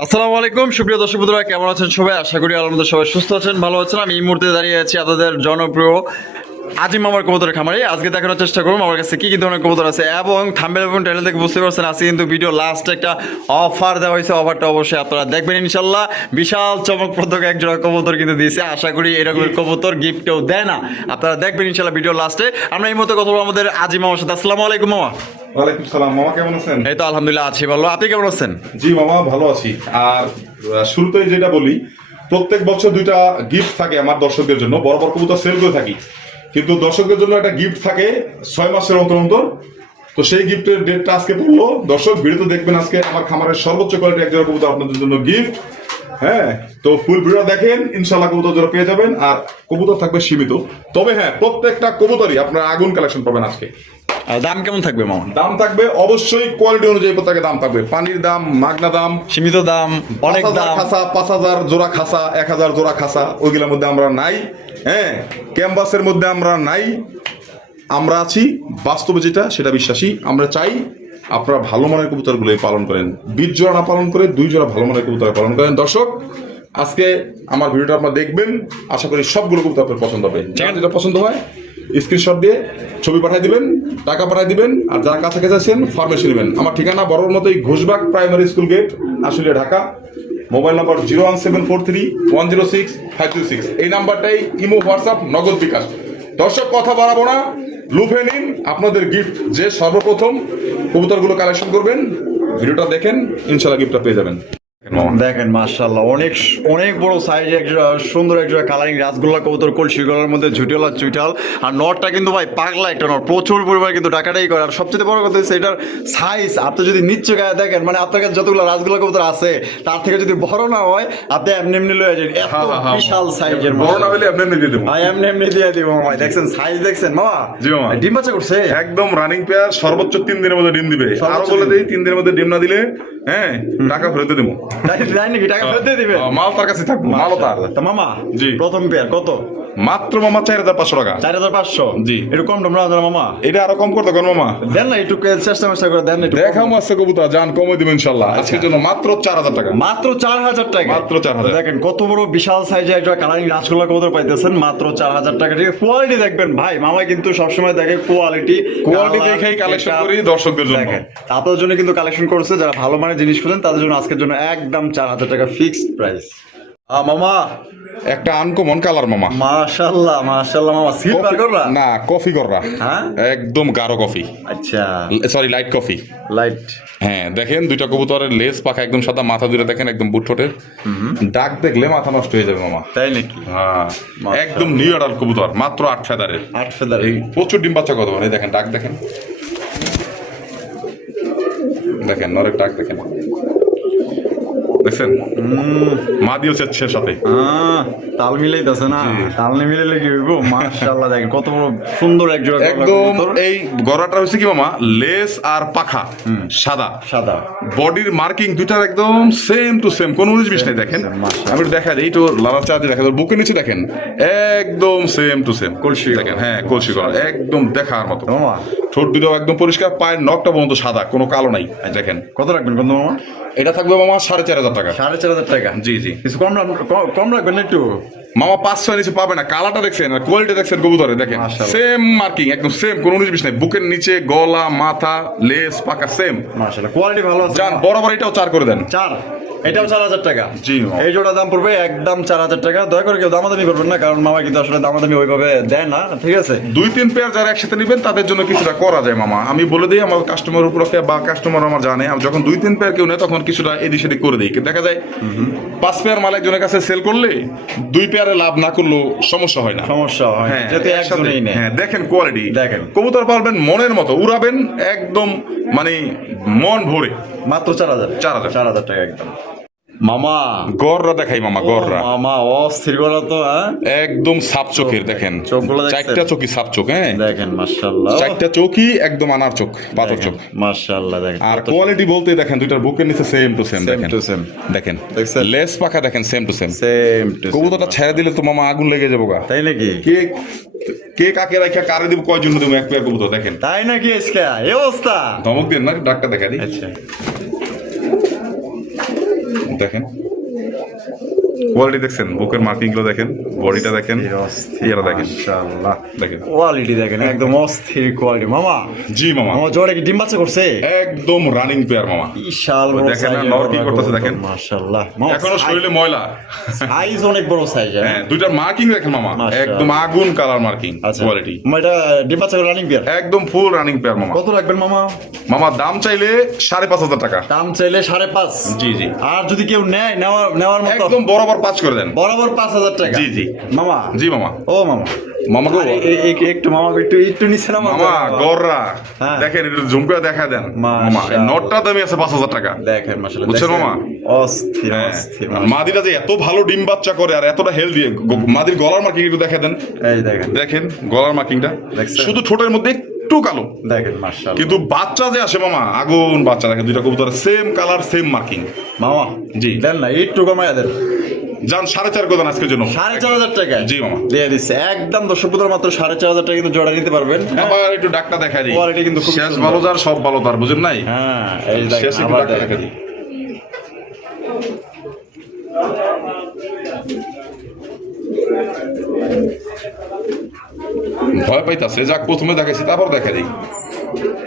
আসসালামু আলাইকুম সুপ্রিয় দর্শক বন্ধুরা, কেমন আছেন সবাই? আশা করি আল্লাহর মধ্যে সবাই সুস্থ আছেন, ভালো আছেন। আমি এই মুহূর্তে দাঁড়িয়ে আছি আপনাদের জনপ্রিয় আজিম মামার কবুতরের খামারে। আজকে দেখানোর চেষ্টা করবো আমার কাছে কি কি ধরনের কবুতর আছে, এবং থাম্বনেল এবং টাইটেল থেকে বুঝতে পারছেন আজকে কিন্তু ভিডিও লাস্টে একটা অফার দেওয়া হয়েছে। অফারটা অবশ্যই আপনারা দেখবেন ইনশাল্লাহ। বিশাল চমকপ্রদক এক জোড়া কবুতর কিন্তু দিয়েছে। আশা করি এরকমের কবুতর গিফটেও দেয় না, আপনারা দেখবেন ইনশাল্লাহ ভিডিও লাস্টে। আমরা এই মতো কথা বলবো আমাদের আজিম মামার সাথে। আসসালামু আলাইকুম মামা। ওয়ালাইকুম সালাম মামা, কেমন আছেন? এই তো আলহামদুলিল্লাহ আছি ভালো, আপনি কেমন আছেন? জি মামা, ভালো আছি। আর শুরুতেই যেটা বলি, প্রত্যেক বছর দুইটা গিফট থাকে আমার দর্শকদের জন্য। বড় বড় কবুতর সেল করে থাকি, কিন্তু দর্শকদের জন্য একটা গিফট থাকে 6 মাসের অন্তর অন্তর। তো সেই গিফটের ডেটটা আজকে পড়লো। দর্শক ভিডিওতে দেখবেন আজকে আমার খামারের সর্বোচ্চ কোয়ালিটি এক জোড়া কবুতর আপনাদের জন্য গিফট। হ্যাঁ, তো ফুল ভিডিও দেখেন, ইনশাল্লাহ কবুতর জোড়া পেয়ে যাবেন। আর কবুতর থাকবে সীমিত, তবে হ্যাঁ প্রত্যেকটা কবুতরই আপনারা আগুন কালেকশন পাবেন আজকে। আর দাম কেমন থাকবে মামা? দাম থাকবে অবশ্যই কোয়ালিটি অনুযায়ী, প্রত্যেকের দাম থাকবে। পানির দাম, মাগনা দাম, সীমিত দাম, অনেক 5,000 দাম। খাসা, 5,000 জোড়া খাসা, 1,000 জোড়া খাসা, ওইগুলোর মধ্যে আমরা নাই। হ্যাঁ, ক্যাম্পাসের মধ্যে আমরা নাই। আমরা আছি বাস্তবে যেটা, সেটা বিশ্বাসী। আমরা চাই আপনারা ভালো মানের কবুতরগুলো পালন করেন, 20 জোড়া না পালন করে 2 জোড়া ভালো মানের কবুতর পালন করেন। দর্শক আজকে আমার ভিডিওটা আপনারা দেখবেন, আশা করি সবগুলো কবুতর আপনার পছন্দ হবে। যেটা পছন্দ হয় স্ক্রিনশট দিয়ে ছবি পাঠিয়ে দিবেন, টাকা পাঠিয়ে দিবেন। আর যারা কাছাকাছি আছেন ফার্মেসি নেবেন। আমার ঠিকানা বড়োর মতোই, Ghoshbag primary school gate, Ashulia, Dhaka. Mobile number 01743106526। এই নাম্বারটাই ইমো, হোয়াটসঅ্যাপ, নগদ বিকাশ। দর্শক কথা বাড়াবো না, লুফে নিন আপনাদের গিফট। যে সর্বপ্রথম কবুতরগুলো কালেকশন করবেন, ভিডিওটা দেখেন, ইনশাল্লাহ গিফটটা পেয়ে যাবেন। দেখেন মাশাআল্লাহ, অনেক অনেক বড় সাইজ, একটা সুন্দর একটা কালারিং রাসগোল্লা কবুতর, কলসি গলার মধ্যে ঝুটিওয়ালা চুইটাল। আর নটটা কিন্তু ভাই পাগলা একটা নট, প্রচুর পরিমাণে কিন্তু টাকাটাই করে। আর সবচেয়ে বড় কথা হচ্ছে এটার সাইজ, আপনি যদি নিচ্ছ গায়ে দেখেন, মানে আপনার কাছে যতগুলো রাসগোল্লা কবুতর আছে তার থেকে যদি বড় না হয়, আপনি এমনি এমনি লয়ে যাবেন। এত বিশাল সাইজের, বড় না হলে আপনি এমনি দিয়ে দেবো। ভাই এমনি এমনি দিয়ে দিব ভাই। দেখছেন সাইজ, দেখছেন মামা? জি মামা। ডিম বাচ্চা করছে একদম রানিং পেয়ার, সর্বোচ্চ 3 দিনের মধ্যে ডিম দিবে। আরো বলে দেই, 3 দিনের মধ্যে ডিম না দিলে হ্যাঁ টাকা ফেরত দেবো। তাই নাকি? টাকা ফেরত দিয়ে দিবেন? মাল তার কাছে থাকবে, মালও তার। তা মামা জি। প্রথম পেয়ার কত? মাত্র মামা 4,500 টাকা। 4,500? জি। একটু কম টম না মামা? এটা আরো কম করতে কোন মামা? দেন না একটু, চেষ্টা করে দেন একটু। দেখাম আছে কবুতর, জান কমে দিবেন ইনশাআল্লাহ। আজকের জন্য মাত্র 4,000 টাকা। মাত্র 4,000 টাকা? মাত্র 4,000। দেখেন কত বড় বিশাল সাইজে একটা কালারিং রাসগোল্লা কবুতর পাইতেছেন মাত্র 4,000 টাকা। ঠিক আছে, কোয়ালিটি দেখবেন ভাই, মামা কিন্তু সবসময় দেখে কোয়ালিটি দেখেই কালেকশন করি দর্শকদের জন্য। দেখেন আপনাদের জন্য কিন্তু কালেকশন করছে, যারা ভালো মানের জিনিস খুঁজেন তাদের জন্য আজকের জন্য একদম 4,000 টাকা ফিক্সড প্রাইস। মামা একটা আনকমন কালার মামা। মাশাআল্লাহ মাশাআল্লাহ মামা, সিলভার কররা না, কফি কররা। হ্যাঁ, একদম গাঢ় কফি। আচ্ছা, সরি, লাইট কফি। লাইট। হ্যাঁ, দেখেন দুইটা কবুতরের লেজ পাখা একদম সাদা, মাথা দুটো দেখেন একদম বুট ঠোঁটের। ডাক দেখলে মাথা নষ্ট হয়ে যাবে মামা। তাই নাকি? হ্যাঁ, একদম নিউ অর্ডার কবুতর, মাত্র 8 ফেদারের। 8 ফেদার। এই প্রচুর ডিম বাচ্চা কত মানে, দেখেন ডাক দেখেন, দেখেন নরের ডাক দেখেন, দেখছেন মা দিয়েছে সাথে। তাল মিলাইতেছে না? তাল মিলাইলে কি হইব? মাশাআল্লাহ দেখেন কত বড় সুন্দর এক জোড়া একদম। এই গড়াটা হচ্ছে কি মামা, লেস আর পাখা সাদা সাদা, বডির মার্কিং দুইটার একদম সেম টু সেম, কোনো 19-20 নাই। দেখেন আমি দেখা যাই, এইটো লালা চা দিয়ে দেখা যায়, বুকের নিচে দেখেন একদম সেম টু সেম কলসি দেখেন। হ্যাঁ, কলসি গড়া একদম দেখার মতো। মামা ঠোঁট দুটো একদম পরিষ্কার, পায়ের নখটা পর্যন্ত সাদা, কোনো কালো নাই। দেখেন কত রাখবেন কত মামা? এটা থাকবে মামা 4,500 টাকা। 4,500 টাকা? জি জি। কিছু কম রাখবেন না একটু? মামা 500 নিচে পাবে না। কালারটা দেখছেন আর কোয়ালিটি দেখছেন কবুতরে, দেখেন সেম মার্কিং, একদম সেম, কোনো 19-20 নাই। বুকের নিচে, গলা, মাথা, লেজ, পাকা সেম। মাশাআল্লাহ কোয়ালিটি ভালো আছে। জান বরাবর এটাও 4 করে দেন। 4? এটাও 4,000 টাকা? জি। এই জোড়া দাম পড়বে একদম 4,000 টাকা। দয়া করে কেউ দামাদামি করবেন না, কারণ মামা কিন্তু আসলে দামাদামি ওইভাবে দেয় না। ঠিক আছে, 2-3 পেয়ার যারা একসাথে নেবেন তাদের জন্য কিছুটা করা যায় মামা। আমি বলে দিই আমার কাস্টমার উপলক্ষে, বা কাস্টমার আমার জানে, আমি যখন 2-3 পেয়ার কেউ নেয় তখন কিছুটা এদিক সেদিক করে দিই। দেখা যায় 5 পেয়ার মাল একজনের কাছে সেল করলে 2 পেয়ারে লাভ না করলেও সমস্যা হয় না। সমস্যা হয় হ্যাঁ, যেতে একজনেই নেয়। হ্যাঁ, দেখেন কোয়ালিটি, দেখেন কবুতর পালবেন মনের মতো, উড়াবেন একদম, মানে মন ভরে। মাত্র 4,000? 4,000 টাকা একদম। মামা গররা দেখাই মামা, গররা মামা অস্থির গলা তো। হ্যাঁ, একদম সাপ চোখের, দেখেন চোখগুলো দেখছেন? 4টা চোখই সাপ চোখ। হ্যাঁ দেখেন মাশাআল্লাহ, 4টা চোখই একদম আনার চোখ, পাথর চোখ। মাশাআল্লাহ দেখেন। আর কোয়ালিটি বলতে দেখেন দুইটার বুকের নিচে সেম টু সেম, দেখেন টু সেম। দেখেন দেখছেন? লেস পাখা দেখেন same to same. Same to কবুতরটা ছেড়ে দিলে তো মামা আগুন লেগে যাবো গা। তাই নাকি? কে কে কাকে রাখা কারে দিব, কয় জন্য দেবো এক পেয়ার কবুতর। দেখেন তাই নাকি? এই অবস্থা? ধমক দেন না, ডাকটা দেখা দিই। আচ্ছা দেখেন কোয়ালিটি দেখছেন, বুকের মার্কিং গুলো দেখেন, বডিটা দেখেন, ইয়ারা দেখেন, মাশাআল্লাহ দেখেন কোয়ালিটি দেখেন একদম অস্থির কোয়ালিটি মামা। জি মামা, মামা জোড়া কি ডিম বাচ্চা করছে? একদম রানিং পেয়ার মামা। বিশাল বড় দেখেন না, সাইজের নর কি করতেছে দেখেন। মাশাআল্লাহ এখনো শরীরে ময়লা, সাইজ অনেক বড় সাইজ। হ্যাঁ দুইটার মার্কিং দেখেন মামা, মাশাআল্লাহ। একদম আগুন কালার মার্কিং আচ্ছা কোয়ালিটি, মামা এটা ডিম বাচ্চা রানিং বিয়ার একদম ফুল রানিং পেয়ার মামা। কত রাখবেন মামা? মামা দাম চাইলে 5,500 টাকা। দাম চাইলে 5.5। জি জি, আর যদি কেউ নেওয়ার মতো একদম বরাবর 5 করে দেন। বরাবর 5,000 টাকা। জি জি মামা। জি মামা। ও মামা, মামা গো, একটু মামা একটু নিচে নামা। মামা গররা হ্যাঁ। দেখেন, একটু জুম করে দেখা দেন মামা। এই মাশাআল্লাহ। নটটা দামি আছে 5,000 টাকা। দেখেন মাশাআল্লাহ, বুঝছেন দেখছেন? মামা? অস্থির হ্যাঁ। অস্থির আর মাদিরা যে এত ভালো ডিম বাচ্চা করে আর এতটা হেলদি, মাদির গলার মার্কিং একটু দেখা দেন। এই দেখেন দেখেন গলার মার্কিংটা, দেখছেন? শুধু ঠোঁটের মধ্যে একটু কালো, দেখেন মাশাআল্লাহ। কিন্তু বাচ্চা যে আসে মামা আগুন বাচ্চা। দেখেন দুইটা কবুতর সেম কালার সেম মার্কিং। মামা জি। দেন না একটু কমায় দেন। যান 4.5 করে দেন আজকের জন্য। 4,500 টাকা। জি মামা। দিয়ে দিচ্ছে একদম দর্শক বন্ধুরা, মাত্র 4,500 টাকা কিন্তু জোড়া নিতে পারবেন। আবার একটু ডাকটা দেখা দিই। কোয়ালিটি কিন্তু খুব শেষ সুন্দর। ভালো যার সব ভালো তার, বুঝেন নাই? হ্যাঁ এই দেখেন শেষ একটু আবার ডাকটা দেখা দেখেন। দিই। ভয় পাইতাছে, যাক প্রথমে দেখাইছি তারপর দেখা দিই।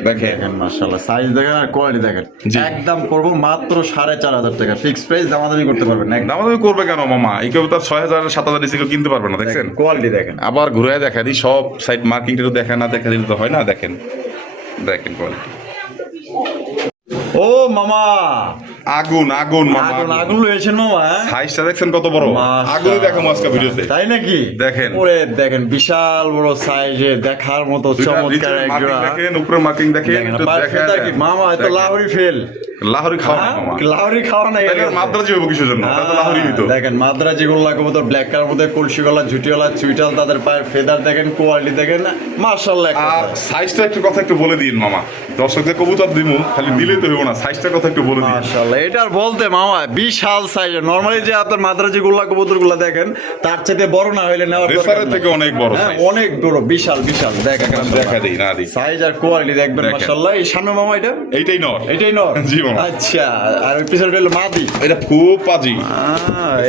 দেখেন দেখেন মাশাআল্লাহ, সাইজ দেখেন আর কোয়ালিটি দেখেন। জি। একদম করবো মাত্র 4,500 টাকা ফিক্স প্রাইস, দামাদামি করতে পারবেন না। একদম দামাদামি করবে কেন মামা? এই কবুতর 6,000 7,000 নিচে কেউ কিনতে পারবে না, দেখছেন? কোয়ালিটি দেখেন। আবার ঘুরে দেখা দিই, সব সাইড মার্কিংটা তো দেখা না দেখা দিলে তো হয় না। দেখেন দেখেন কোয়ালিটি, ও মামা আগুন আগুন মামা, আগুন আগুন লয়েছেন মামা। হ্যাঁ? সাইজটা দেখছেন কত বড়? মাশাআল্লাহ। আগুন দেখাবো আজকে ভিডিওতে। তাই নাকি? দেখেন। ওরে দেখেন বিশাল বড় সাইজে, দেখার মতো চমৎকার এক মার্কিং জোড়া। দেখেন, উপরে মার্কিং দেখেন, দেখেন, একটু পায়ের দেখা ফেলটা কি? দেন। মামা এত দেখেন। লাহোরি ফেল। লাহোরি খাওয়া না মামা, লাহোরি খাওয়া নাই। তাহলে মাদ্রাজি হইব কিসের জন্য? তা তো লাহোরি হইতো। দেখেন মাদ্রাজি গোল্লা কবুতর, ব্ল্যাক কালার মধ্যে কলসি গলা, ঝুটিওয়ালা, চুইটাল, তাদের পায়ের ফেদার দেখেন, কোয়ালিটি দেখেন, মাশাআল্লাহ। আর সাইজটা একটু কথা একটু বলে দিন মামা, দর্শকদের কবুতর দিমু, খালি দিলেই তো হইব না, সাইজটার কথা একটু বলে দিন। মাশাআল্লাহ, এটার বলতে মামা বিশাল সাইজের। নরমালি যে আপনার মাদ্রাজি গোল্লা কবুতরগুলো দেখেন তার চাইতে বড় না হইলে নেওয়ার দরকার রেসারের নাই। থেকে অনেক বড় হ্যাঁ, সাইজ। অনেক বড়, বিশাল বিশাল। দেখেন দেখা দিই না দিই, সাইজ আর কোয়ালিটি দেখবেন দেখেন। মাশাআল্লাহ। এই সামনে মামা এটা এইটাই নর। এটাই নর। জি মামা। আচ্ছা, আর ওই পিছনে হলো মাদি। এটা খুব পাজি,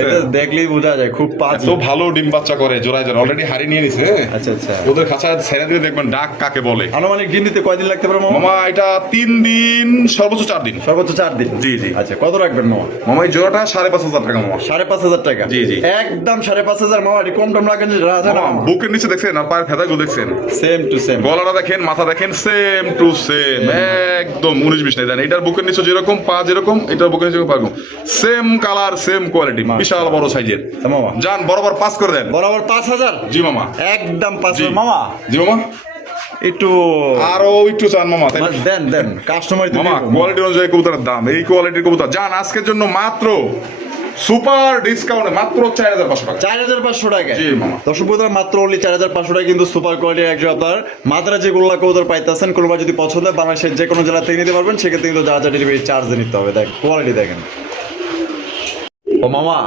এটা দেখলেই বোঝা যায় খুব পাজি। তো ভালো ডিম বাচ্চা করে, জোড়ায় জোড়া অলরেডি হারি নিয়ে নিছে। আচ্ছা আচ্ছা, ওদের খাঁচা ছেড়ে দিয়ে দেখবেন ডাক কাকে বলে। আনুমানিক দিন দিতে কয়দিন লাগতে পারে মামা? মামা এটা 3 দিন, সর্বোচ্চ 4 দিন। সর্বোচ্চ 4 দিন। জি জি। আচ্ছা, কত রাখবেন মামা? মামা এই জোড়াটা 5,500 টাকা মামা। 5,500 টাকা। জি, জি। একদম 5,500 মামা। এটি কম টম লাগেন যে রাজা না? মামা, বুকের নিচে দেখছেন আর পায়ের ফেদাগুলো দেখছেন, সেম টু সেম। গলাটা দেখেন, মাথা দেখেন, সেম টু সেম, একদম 19-20 নাই। দেন এটার বুকের নিচে যেরকম, পা যেরকম, এটার বুকের নিচে পারবো সেম কালার সেম কোয়ালিটি, বিশাল বড় সাইজের। মামা যান বরাবর 5 করে দেন। বরাবর 5,000। জি মামা। একদম জি 5,000 মামা। জি মামা, একটু আরো একটু চান মামা, তাই মানে দেন দেন কাস্টমার মামা কোয়ালিটি অনুযায়ী কবুতরের দাম, এই কোয়ালিটির কবুতর যান আজকের জন্য মাত্র সুপার ডিসকাউন্টে মাত্র 4,500 টাকা। 4,500 টাকা। জি মামা। দর্শক বন্ধুরা, মাত্র অনলি 4,500 টাকা কিন্তু সুপার কোয়ালিটির একজন আপনার মাদ্রাজি গোল্লা কবুতর পাইতেছেন। কোনোবার যদি পছন্দ হয় বাংলাদেশের যে কোনো জেলা থেকে নিতে পারবেন, সেক্ষেত্রে কিন্তু যা যা ডেলিভারি চার্জ নিতে হবে। দেখ কোয়ালিটি দেখেন। ও মামা,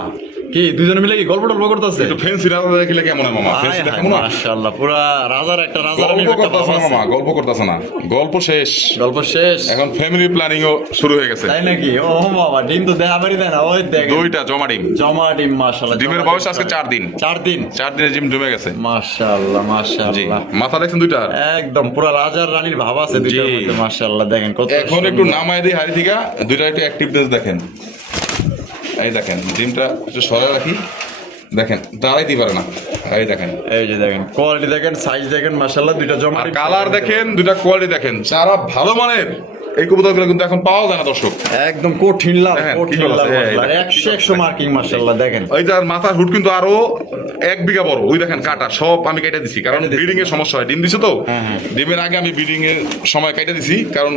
কি দুজনে মিলে কি গল্প টল্প করতেছে? একটু ফেন্সি রাজা দেখলে কেমন হয় মামা? ফেন্সি দেখাবো না? মাশাআল্লাহ, পুরা রাজার একটা রাজার গল্প করতেছে না মামা, গল্প করতেছে না, গল্প শেষ, গল্প শেষ। এখন ফ্যামিলি প্ল্যানিং ও শুরু হয়ে গেছে। তাই নাকি? ও বাবা, ডিম তো দেখা পারি না। ওই দেখ দুইটা জমা ডিম, জমা ডিম। মাশাআল্লাহ, ডিমের জমা বয়স ডিম। আজকে 4 দিন। 4 দিন। 4 দিনে ডিম জমে গেছে। মাশাআল্লাহ জি, মাশাআল্লাহ, মাথা দেখছেন দুইটা, একদম পুরা রাজার রানীর ভাব আছে দুইটার জি। মধ্যে। মাশাআল্লাহ, দেখেন কত এখন সুন্দর। একটু নামায় দিই হাড়ি থেকে, দুইটা একটু অ্যাক্টিভনেস দেখেন। এই দেখেন ডিমটা একটু সরে রাখি, দেখেন দাঁড়াইতে পারে না, এই দেখেন, এই যে দেখেন কোয়ালিটি দেখেন, সাইজ দেখেন, মাশাআল্লাহ দুইটা জমা আর ডিম। কালার দেখেন, দুইটা কোয়ালিটি দেখেন, যারা ভালো মানের এই কবুতরগুলো কিন্তু এখন পাওয়া যায় না দর্শক। একদম কঠিন লাভ, দেখেন, কঠিন কি বলা লাভ। আছে? এই দেখেন, 100 মার্কিং। মাশাআল্লাহ দেখেন, ওই যার মাথার হুড কিন্তু আরো 1 বিঘা বড়। ওই দেখেন কাটা সব আমি কেটে দিছি, কারণ কেটে দিছি। ব্রিডিং এর সমস্যা হয়, ডিম দিছে তো। হ্যাঁ, হ্যাঁ। ডিমের আগে আমি ব্রিডিং এর সময় কেটে দিছি, কারণ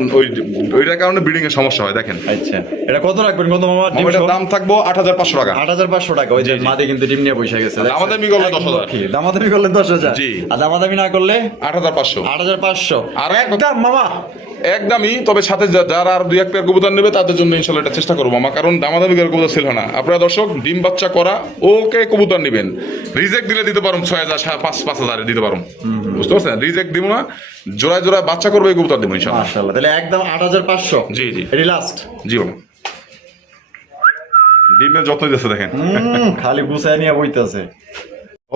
ওইটার কারণে ব্রিডিং এর সমস্যা হয়। দেখেন আচ্ছা এটা কত রাখবেন? কত মামা? ডিম এটার সহ? দাম থাকবো 8,500 টাকা। 8,500 টাকা। ওই যে জি, জি। মাদি কিন্তু ডিম নিয়ে বসে গেছে। দেখছেন? দামাদামি করলে 10,000। কি? দামাদামি করলে 10,000। জি। আর দামাদামি না করলে 8,500 8,500। আর একদম মামা একদমই। তবে সাথে যারা আর 2-1 পেয়ার কবুতর নেবে তাদের জন্য ইনশাল্লাহ এটা চেষ্টা করবো মামা, কারণ দামাদামি করে কবুতর সেল হয় না। আপনারা দর্শক ডিম বাচ্চা করা ওকে কবুতর নেবেন, রিজেক্ট দিলে দিতে পারুন 6,000 5,000 দিতে পারুন, বুঝতে পারছেন? রিজেক্ট দিব না, জোড়ায় জোড়ায় বাচ্চা করবে এই কবুতর দেবো ইনশাল্লাহ। মাশাআল্লাহ, তাহলে একদম 8,500। জি জি এটি লাস্ট। জি মামা। ডিমের যত্ন দিচ্ছে দেখেন। খালি গুছায় নিয়ে বইতেছে।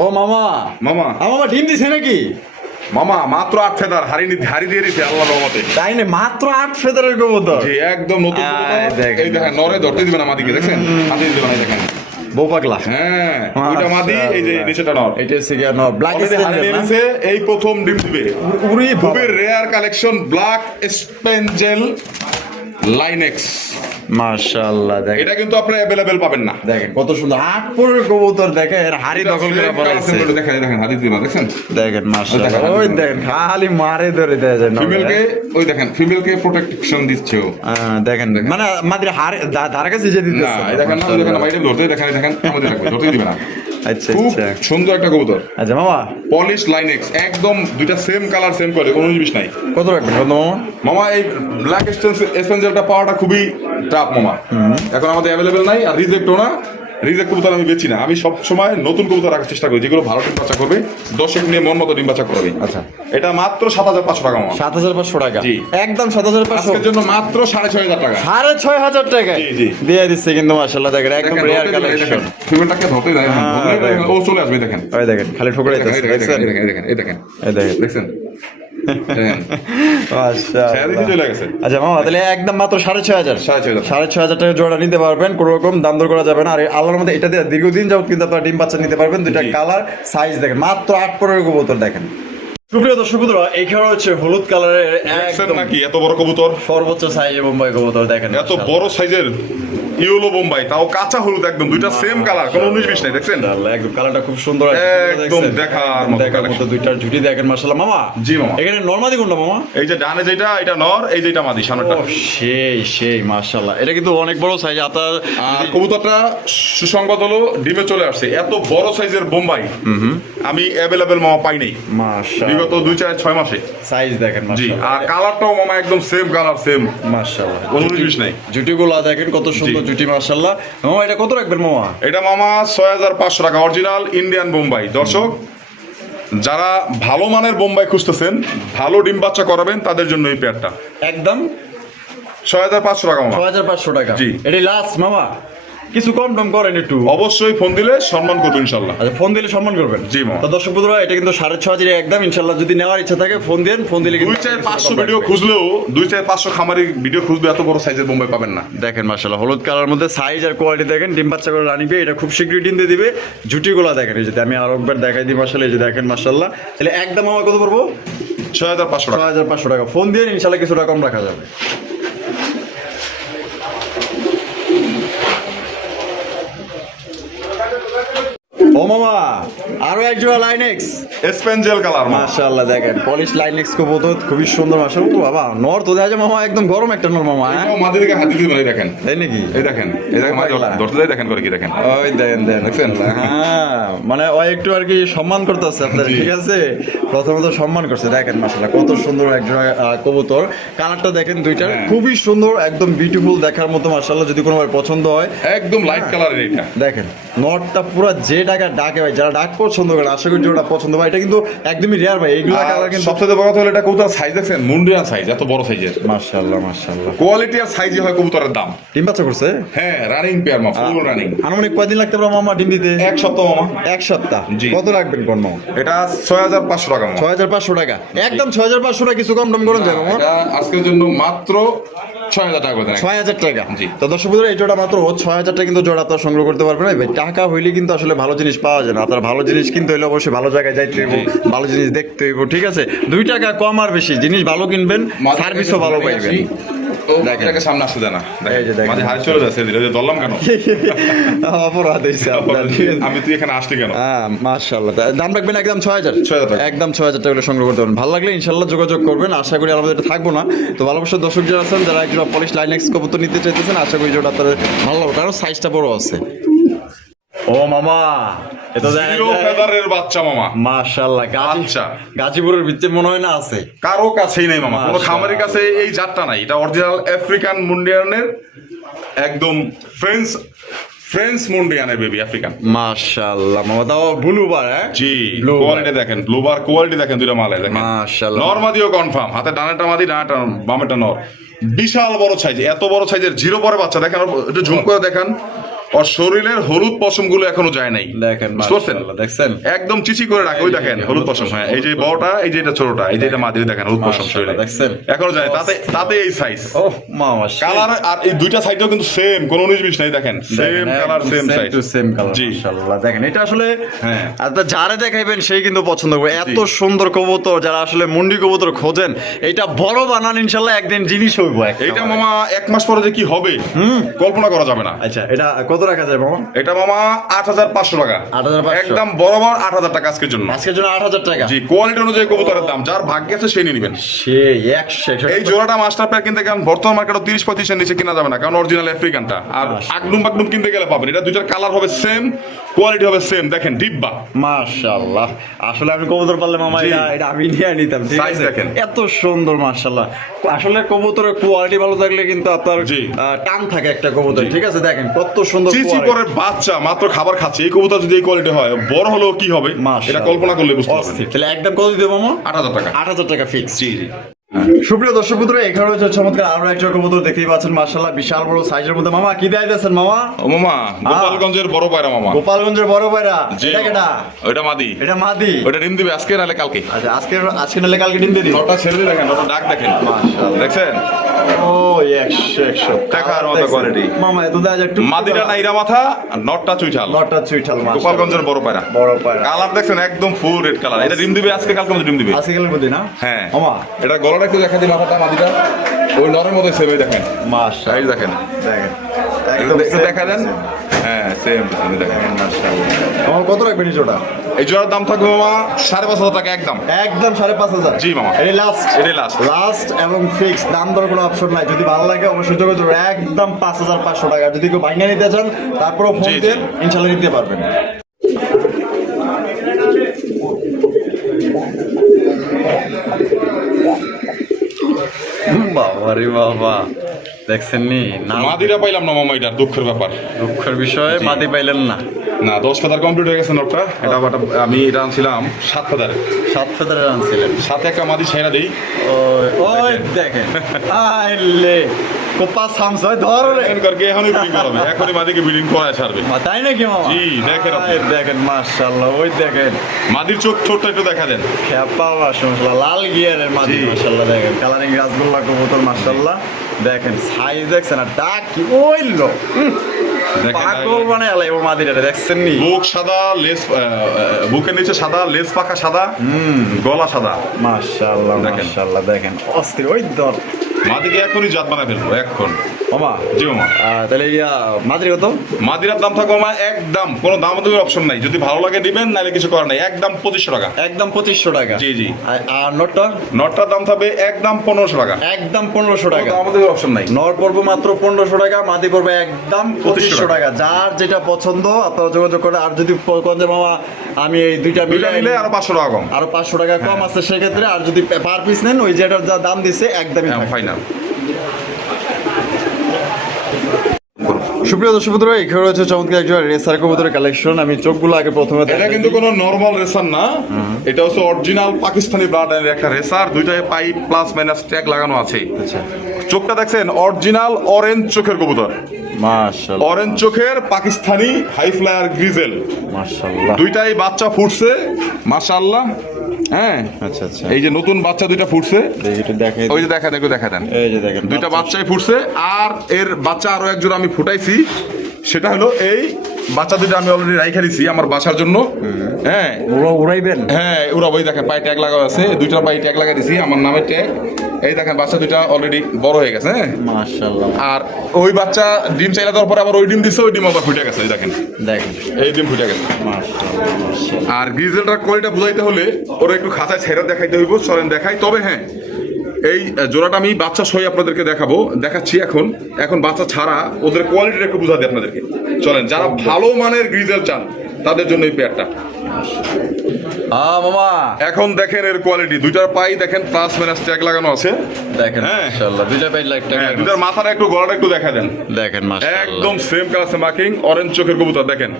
ও মামা, মামা মামা ডিম দিছে নাকি? মামা মাত্র 8 ফেদার হাড়ি দিয়ে দিছে আল্লাহর রহমতে। তাই না, মাত্র 8 ফেদারের কবুতর। জি একদম নতুন কবুতর। দেখেন, এই দেখেন নরে ধরতে দিবে না মাদিকে, দেখছেন হাতে দিবে না, এই দেখেন বউ পাগলা। হ্যাঁ ওইটা মাদি, এই যে নিচেটা নর। এটা হচ্ছে কি নর, ব্ল্যাক অলরেডি হাড়ি দিয়ে দিছে, এই প্রথম ডিম দিবে। উড়ি খুবই রেয়ার কালেকশন ব্ল্যাক স্পেঞ্জেল লাইনেক্স। মাশাআল্লাহ, দেখেন এটা কিন্তু আপনারা अवेलेबल পাবেন না। দেখেন কত সুন্দর 8 পরের কবুতর, দেখেন হাড়ি দখল করে ফেলাইছে। দেখেন দেখেন হাতে দিবে না, দেখছেন দেখেন মাশাআল্লাহ, ওই দেখেন খালি মারে ধরে দেয় যায়। ফিমেলকে ওই দেখেন ফিমেলকে প্রোটেকশন দিচ্ছে ও। দেখেন মানে মাদির হাড়ি ধারে কাছে যে না দিতেছে। এই দেখেন না, ওই দেখেন মাইরে ধরতে দেখেন, এই দেখেন আমাদের রাখবে, ধরতে দিবে না। আচ্ছা খুব আচ্ছা সুন্দর একটা কবুতর, আচ্ছা মামা পলিশ লাইনেক্স, একদম দুইটা সেম কালার সেম করে, কোনো জিনিস নাই। কত রাখবেন কত মামা? মামা এই ব্ল্যাক এসেনজেলটা পাওয়াটা খুবই টাফ মামা, এখন আমাদের অ্যাভেলেবেল নাই। আর রিজেক্টও না, রিজেক্ট কবুতর আমি বেচি না। আমি সব সময় নতুন কবুতর রাখার চেষ্টা করি, যেগুলো ভালো ডিম বাচ্চা করবে, দর্শক নিয়ে মন মতো ডিম বাচ্চা করবে। আচ্ছা এটা মাত্র 7,500 টাকা মামা। 7,500 টাকা, জি। একদম 7,500 আজকের জন্য মাত্র 6,500 টাকা। 6,500 টাকা জি, জি। দিয়ে দিচ্ছে কিন্তু মাশাআল্লাহ, দেখেন একদম রেয়ার কালেকশন। ফিমেলটাকে ধরতে দেয়, দেখেন। ও চলে আসবে, দেখেন ওই দেখেন খালি ঠোকরে দেখেন, দিতেছে, এই দেখেন, দেখছেন? এই দেখেন, এই দেখেন, এই দেখেন দেখছেন দেখেন মাশাআল্লাহ। চলে গেছে। আচ্ছা মামা তাহলে একদম মাত্র 6,500 6,500 6,500 টাকা জোড়া নিতে পারবেন, কোনো রকম দাম দর করা যাবে না। আর আল্লাহর মধ্যে এটা দিয়ে দীর্ঘদিন যাবত কিন্তু আপনারা ডিম বাচ্চা নিতে পারবেন। দুইটা জি। কালার সাইজ দেখেন, মাত্র 8 পরের কবুতর দেখেন। সুপ্রিয় দর্শক বন্ধুরা, এখানে হচ্ছে হলুদ কালারের দেখছেন একদম নাকি এত বড় কবুতর, সর্বোচ্চ সাইজের বোম্বাই কবুতর দেখেন। এত বড় সাইজের ইয়েলো বোম্বাই, তাও কাঁচা হলুদ, একদম দুইটা সেম কালার, কোনো 19-20 নাই, দেখছেন মাশাআল্লাহ, একদম কালারটা খুব সুন্দর, একদম দেখার মতো দেখার মতো collection। দুইটার জুটি দেখেন মাশাআল্লাহ। মামা জি মামা, এখানে নরমাদি কোনটা মামা? এই যে ডানে যেটা এটা নর, এই যেটা মাদি সামনেটা। ও সেই মাশাআল্লাহ, এটা কিন্তু অনেক বড় সাইজ। আপনার আর কবুতরটা সুসংবাদ হলো ডিমে চলে আসছে। এত বড় সাইজের বোম্বাই আমি অ্যাভেলেবেল মামা পাই নাই মাশাআল্লাহ, বিগত 2-4-6 মাসে। সাইজ দেখেন জি, মাশাআল্লাহ। আর কালারটাও মামা একদম সেম কালার সেম, মাশাআল্লাহ, কোনো 19-20 নাই। জুটিগুলো দেখেন কত সুন্দর জুটি মাশাআল্লাহ। মামা এটা কত রাখবেন মামা? এটা মামা 6,500 টাকা, অরিজিনাল ইন্ডিয়ান বোম্বাই। দর্শক যারা ভালো মানের বোম্বাই খুঁজতেছেন, ভালো ডিম বাচ্চা করাবেন, তাদের জন্য এই পেয়ারটা একদম 6,500 টাকা মামা। 6,500 টাকা। জি। এটা লাস্ট মামা, কিছু কম টম করেন একটু। অবশ্যই ফোন দিলে সম্মান করবো ইনশাল্লাহ। আচ্ছা ফোন দিলে সম্মান করবেন। জি মামা। তো দর্শক বন্ধুরা, এটা কিন্তু 6,500 একদম। ইনশাআল্লাহ যদি নেওয়ার ইচ্ছা থাকে ফোন দেন, ফোন দিলে কিন্তু 2-4-500 ভিডিও খুঁজলেও 2-4-500 খামারি ভিডিও খুঁজবে, এত বড় সাইজের বোম্বাই পাবেন না। দেখেন মাশাআল্লাহ, হলুদ কালার মধ্যে সাইজ আর কোয়ালিটি দেখেন। ডিম বাচ্চা করে রানিবে, এটা খুব শীঘ্রই ডিম দিয়ে দিবে। জুটিগুলো দেখেন, এই যে আমি আরো একবার দেখাই দিই মাশাআল্লাহ, এই যে দেখেন মাশাআল্লাহ। তাহলে একদম আমার কত পড়বো? 6,500 টাকা। 6,500 টাকা। ফোন দিয়ে ইনশাআল্লাহ কিছুটা কম রাখা যাবে। ও মামা আরো এক জোড়া লাইনেক্স স্পেঞ্জেল কালার মামা। মাশাআল্লাহ, দেখেন পলিশ লাইনেক্স কবুতর খুবই সুন্দর মাশাআল্লাহ। ও বাবা, নর তো দেখা যায় মামা, একদম গরম একটা নর মামা। হ্যাঁ এটাও মাঝে দিকে হাত দিতে পারে, দেখেন তাই নাকি? এই দেখেন, এই দেখেন মাঝে ধরতে যায়, দেখেন করে কি দেখেন। ওই দেখেন দেখছেন? হ্যাঁ, মানে ওই একটু আর কি সম্মান করতেছে আপনার, জি। ঠিক আছে? প্রথমত সম্মান করছে, দেখেন মাশাআল্লাহ কত সুন্দর একজোড়া কবুতর। কালারটা দেখেন দুইটার হ্যাঁ। খুবই সুন্দর, একদম বিউটিফুল দেখার মতো মাশাআল্লাহ। যদি কোনো ভাই পছন্দ হয়, একদম লাইট কালারের এটা। দেখেন নটটা পুরো যে টাকা ডাকে ভাই, যারা ডাক পছন্দ করে, আশা করি যেটা পছন্দ ভাই। এটা কিন্তু একদমই রেয়ার ভাই, এইগুলো কালার কিন্তু সবচেয়ে বড় কথা হলো এটা কবুতর সাইজ দেখছেন, মুন্ডিয়ান সাইজ, এত বড় সাইজের। মাশাআল্লাহ মাশাআল্লাহ। কোয়ালিটি আর সাইজই হয় কবুতরের দাম। ডিম বাচ্চা করছে? হ্যাঁ রানিং পেয়ার মা, ফুল রানিং। আনুমানিক কয়দিন লাগতে পারে মামা ডিম দিতে? 1 সপ্তাহ মামা। 1 সপ্তাহ। জি। কত রাখবেন কোন মামা? এটা 6,500 টাকা মামা। 6,500 টাকা, একদম 6,500 টাকা। কিছু কম টম করেন যায় মামা? এটা আজকের জন্য মাত্র 6,000 টাকা করে দেন। 6,000 টাকা। জি। তো দর্শক বন্ধুরা, এই জোড়া মাত্র 6,000 টাকা কিন্তু জোড়া আপনারা সংগ্রহ করতে পারবেন। ভাই টাকা হইলে কিন্তু আসলে ভালো জিনিস পাওয়া যায় না। আপনার ভালো জিনিস কিনতে হলে অবশ্যই ভালো জায়গায় যাইতে হইব, ভালো জিনিস দেখতে হইব, ঠিক আছে? 2 টাকা কম আর বেশি জিনিস ভালো কিনবেন, সার্ভিসও ভালো পাইবেন। দেখেন এটাকে সামনে আসতে দেয় না, এই যে দেখেন। মাঝে হারিয়ে চলে যাচ্ছে, দিলে যে দললাম কেন? অপরাধ হইছে আপনার। আমি তুই এখানে আসলি কেন? হ্যাঁ মাশাআল্লাহ। দাম রাখবেন একদম 6,000 6,000 টাকা। একদম 6,000 টাকা করে সংগ্রহ করতে পারবেন। ভালো লাগলে ইনশাআল্লাহ যোগাযোগ করবেন। আশা করি আমাদের এটা থাকবো না। তো ভালোবাসার দর্শক যারা আছেন, যারা একটু পলিশ লাইনেক্স কবুতর নিতে চাইতেছেন, আশা করি যেটা আপনাদের ভালো লাগবে, কারণ সাইজটা বড় আছে। ও মামা, এটা জিরো ফেদারের বাচ্চা মামা। মাশাআল্লাহ, আচ্ছা। গাজীপুরের ভিতরে মনে হয় না আছে? কারো কাছেই নাই মামা, কোনো মাশাআল্লাহ। খামারের কাছে এই জাতটা নাই। এটা অরিজিনাল আফ্রিকান মুন্ডিয়ানের, একদম ফ্রেঞ্চ মুন্ডিয়ানের বেবি, আফ্রিকান। মাশাআল্লাহ মামা, তাও ব্লু বার। হ্যাঁ জি, Blue কোয়ালিটি দেখেন, ব্লুবার কোয়ালিটি দেখেন, দুইটা মালে দেখেন। মাশাআল্লাহ। নরমাদিও কনফার্ম, হাতে ডানাটা মাদি, ডানাটা বামেটা নর। বিশাল বড় সাইজ, এত বড় সাইজের জিরো পরে বাচ্চা দেখেন, একটু ঝুম করে দেখেন। ওর শরীরের হলুদ পশমগুলো এখনো যায় নাই। দেখেন বুঝতে পারছেন? মাশাআল্লাহ, দেখছেন একদম চিচি করে রাখে, ওই দেখেন হলুদ পশম। হ্যাঁ, এই যে বড়টা, এই যে এটা ছোটটা, এই যে এটা মাদি, দেখেন হলুদ পশম শরীরে দেখছেন? এখনো যায়। তাতে তাতে এই সাইজ ও মামা কালার, আর এই দুইটা সাইডেও কিন্তু সেম, কোনো 19-20 নাই। দেখেন same colour, same size, same colour. জি। মাশাআল্লাহ, দেখেন এটা আসলে হ্যাঁ। আপনারা যারা দেখাইবেন সেই কিন্তু পছন্দ করবে। এত সুন্দর কবুতর, যারা আসলে মুন্ডি কবুতর খোঁজেন, এটা বড় বানান ইনশাআল্লাহ একদিন জিনিস হইব। এইটা মামা 1 মাস পরে যে কি হবে কল্পনা করা যাবে না। আচ্ছা, এটা কত রাখা যায় মামা? এটা মামা 8,500 টাকা, 8,500 একদম বরাবর 8,000 টাকা আজকের জন্য। আজকের জন্য 8,000 টাকা। জি, কোয়ালিটি অনুযায়ী কবুতরের দাম, যার ভাগ্য আছে সেই নিয়ে নেবেন। সে 100 এই জোড়াটা মাস্টার পেয়ার কিনতে গেলে বর্তমান মার্কেটে 30-35 এর নিচে কিনা যাবে না, কারণ অরিজিনাল আফ্রিকানটা। আর আগডুম বাগডুম কিনতে গেলে পাবেন। এটা দুইটার কালার হবে সেম, কোয়ালিটি হবে সেম। দেখেন ডিব্বা, মাশাআল্লাহ। আসলে আমি কবুতর পারলে মামা জি। এটা আমি নিয়ে নিতাম, ঠিক Size আছে? দেখেন। এত সুন্দর মাশাআল্লাহ। আসলে কবুতরের কোয়ালিটি ভালো থাকলে কিন্তু আপনার জি। টান থাকে একটা কবুতর, ঠিক আছে? দেখেন কত সুন্দর চিচি quality। করে বাচ্চা মাত্র খাবার খাচ্ছে, এই কবুতর যদি এই কোয়ালিটি হয়, বড় হলেও কি হবে এটা মাশাআল্লাহ। কল্পনা করলে বুঝতে পারবেন। অস্থির। তাহলে একদম কত দিতে মামা? 8,000 টাকা। 8,000 টাকা ফিক্স। জি জি। সুপ্রিয় দর্শক বন্ধুরা, এখানে রয়েছে চমৎকার আরো একটা কবুতর, দেখতেই পাচ্ছেন মাশাআল্লাহ বিশাল বড় সাইজের মধ্যে। মামা কি দেখাইতেছেন মামা? ও মামা, গোপালগঞ্জের বড় পায়রা মামা। গোপালগঞ্জের বড় পায়রা। জি এটা কেটা? ওইটা মাদি। এটা মাদি। ওইটা ডিম দিবে আজকে নাহলে কালকে। আচ্ছা, আজকে নালে কালকে ডিম দিয়ে দিই। নটা ছেড়ে দিয়ে দেখেন, নটা ডাক দেখেন, মাশাআল্লাহ। দেখছেন? ও 100 দেখার মতো quality। মামা এত দেখা যায় একটু মাদিটা নাইরা মাথা, আর নটটা চুইঠাল। নটটা চুইঠাল। গোপালগঞ্জের বড় পায়রা। বড় পায়রা। কালার দেখছেন একদম ফুল রেড কালার। এটা ডিম দিবে আজকে, কালকে মধ্যে ডিম দিবে। আজকে কালের মধ্যে না? হ্যাঁ মামা এটা গলাটা একটু দেখা দিই, মাথাটা মাদিটা ওই নরের মধ্যে সেম। দেখেন মাশাআল্লাহ, এই দেখেন, দেখেন একটু same দেখা দেন। হ্যাঁ সেম দেখেন। মাশাআল্লাহ। মামা কত রাখবেন এই জোড়া? এই জোড়ার দাম থাকবে মামা 5,500 টাকা একদম। একদম 5,500। জি মামা। এই লাস্ট, এটাই লাস্ট। লাস্ট এবং ফিক্স, দাম দর কোনো অপশন নাই। যদি ভালো লাগে অবশ্যই যোগাযোগ করবেন। একদম 5,500 টাকা। যদি কেউ ভাঙিয়ে নিতে চান তারপরও ফোন জি, জি। দেন, ইনশাআল্লাহ নিতে পারবেন। বাবা রে বাবা, দেখছেন নি? না মাদিরা পাইলাম না মামা, এটা দুঃখের ব্যাপার। দুঃখের বিষয়ে মাদি পাইলেন না। না 10 ফেদার কমপ্লিট হয়ে গেছে নটটা। এটা আবার আমি এটা আনছিলাম 7 ফেদারে। 7 ফেদারের আনছিলেন। সাথে একটা মাদি ছেড়া দেই। ওই দেখেন, আইলে কোপা সামসয় ধর রে। এখনই ব্রিডিং করাবে, এখনই মাদিকে ব্রিডিং করায় ছাড়বে। তাই নাকি মামা? জি, দেখেন আপনি। আয় দেখেন মাশাআল্লাহ, ওই দেখেন মাদির চোখ ছোটটা একটু দেখা দেন। খেপা মাশাআল্লাহ, লাল গিয়ারের মাদি জি। মাশাআল্লাহ। দেখেন কালারিং রাসগোল্লা কবুতর মাশাআল্লাহ। দেখেন সাইজ দেখছেন, আর ডাক কি ওইলো দেখেন, পাগল মানে আলাই ও মাদিটা দেখছেন নি? বুক সাদা, লেজ বুকের নিচে সাদা, লেজ পাকা সাদা, গলা সাদা। মাশাআল্লাহ দেখেন। মাশাআল্লাহ, দেখেন অস্থির। ওই ধর মাদিকে এখনই জাত বানায় ফেলবো এখন। মামা। জি মামা। তাহলে মাদির কত? মাদিরার দাম থাকবে মামা একদম, কোনো দাম দেওয়ার অপশন নাই। যদি ভালো লাগে দিবেন, নাহলে কিছু করার নাই। একদম 2500 টাকা। একদম 2500 টাকা। জি, জি। আর নটটা? নটটার দাম থাকবে একদম 1500 টাকা। একদম 1500 টাকা। দাম দেওয়ার অপশন নাই। নর পড়বো মাত্র 1500 টাকা, মাদি পড়বে একদম 2500 টাকা। যার যেটা পছন্দ আপনারা যোগাযোগ করে। আর যদি কোন যে মামা আমি এই দুইটা দুইটা মিলে মিলে আরো 500 টাকা কম। আরো 500 টাকা কম আছে সেক্ষেত্রে। আর যদি পার পিস নেন, ওই যেটার যা দাম দিছে একদমই থাকবে। ফাইনাল। সুপ্রিয় দর্শক বন্ধুরা, এখানে রয়েছে চমৎকার একজন রেসার কবুতরের কালেকশন। আমি চোখগুলো আগে প্রথমে এটা কিন্তু কোনো নরমাল রেসার না, এটা হচ্ছে অরিজিনাল পাকিস্তানি ব্লাডের একটা রেসার। দুইটায় পাইপ প্লাস মাইনাস ট্যাগ লাগানো আছে। আচ্ছা চোখটা দেখছেন, অরিজিনাল অরেঞ্জ চোখের কবুতর। মাশাআল্লাহ অরেঞ্জ চোখের পাকিস্তানি হাই ফ্লায়ার গ্রিজেল। মাশাআল্লাহ। দুইটাই বাচ্চা ফুটছে মাশাআল্লাহ। হ্যাঁ আচ্ছা আচ্ছা, এই যে নতুন বাচ্চা দুইটা ফুটছে, দেখি একটু দেখাই। ওই যে দেখা দেন, দেখা দেন। এই যে দেখেন দুইটা বাচ্চাই ফুটছে। আর এর বাচ্চা আরো একজন আমি ফুটাইছি, সেটা হলো এই বাচ্চা দুইটা আমি অলরেডি রাইখা দিছি আমার বাসার জন্য। হ্যাঁ উড়াইবেন? হ্যাঁ ওরা ওই দেখেন পায়ে ট্যাগ লাগানো আছে, দুইটা পায়ে ট্যাগ লাগা দিছি আমার নামে ট্যাগ। এই দেখেন বাচ্চা দুইটা অলরেডি বড় হয়ে গেছে। হ্যাঁ মাশাআল্লাহ। আর ওই বাচ্চা ডিম চাইলা দেওয়ার পরে আবার ওই ডিম দিছে, ওই ডিম আবার ফুটে গেছে। এই দেখেন দেখেন এই ডিম ফুটে গেছে। মাশাআল্লাহ মাশাআল্লাহ। আর গ্রিজেলটার কোয়ালিটি বুঝাইতে হলে ওরা একটু খাঁচায় ছেড়ে দেখাইতে হইব। চলেন দেখাই। তবে হ্যাঁ, এই জোড়াটা আমি বাচ্চা সই আপনাদেরকে দেখাচ্ছি এখন। এখন বাচ্চা ছাড়া ওদের কোয়ালিটিটা একটু বুঝা দিই আপনাদেরকে। চলেন, যারা ভালো মানের গ্রিজেল চান তাদের জন্য এই পেয়ারটা। মামা এখন দেখেন এর কোয়ালিটি। দুইটার পাই দেখেন প্লাস মাইনাস ট্যাগ লাগানো আছে। দেখেন হ্যাঁ। মাশাআল্লাহ, দুইটা পাই লাইট টাকা। হ্যাঁ, দুইটার মাথাটা একটু গলাটা একটু দেখা দেন। দেখেন মাশাআল্লাহ, একদম সেম কালার মার্কিং, অরেঞ্জ চোখের কবুতর। দেখেন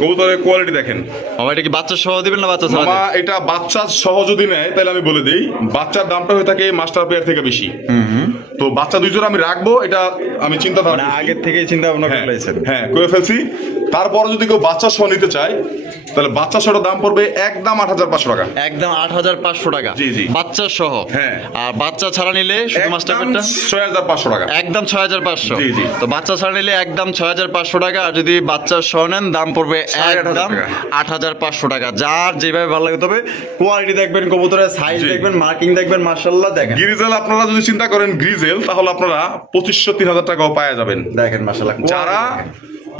কবুতরের কোয়ালিটি দেখেন। মামা এটা কি বাচ্চা সহ দিবেন না বাচ্চা ছাড়া? মামা এটা বাচ্চা সহ যদি নেয় তাহলে আমি বলে দিই, বাচ্চার দামটা হয়ে থাকে মাস্টার পেয়ার থেকে বেশি। তো বাচ্চা 2 জোড়া আমি রাখবো, এটা আমি চিন্তা মানে ধারণা আগের থেকেই চিন্তা ভাবনা করে ফেলেছেন। হ্যাঁ করে ফেলছি। তারপরে যদি কেউ বাচ্চা সহ নিতে চায় তাহলে বাচ্চা সহটার দাম পড়বে একদম 8,500 টাকা। একদম 8,500 টাকা। জি, জি। বাচ্চা সহ। হ্যাঁ। আর বাচ্চা ছাড়া নিলে শুধু মাস্টার একদম পেটটা 6,500 টাকা। একদম 6,500। জি, জি। তো বাচ্চা ছাড়া নিলে একদম 6,500 টাকা, আর যদি বাচ্চা সহ নেন দাম পড়বে 8,500 একদম টাকা। 8,500 টাকা। যার যেভাবে ভালো লাগে, তবে কোয়ালিটি দেখবেন, কবুতরের সাইজ জি। দেখবেন, মার্কিং দেখবেন, মাশাআল্লাহ দেখেন। গ্রিজেল আপনারা যদি চিন্তা করেন গ্রিজেল, তাহলে আপনারা 2,500-3,000 টাকাও পাওয়া যাবেন। দেখেন মাশাআল্লাহ। যারা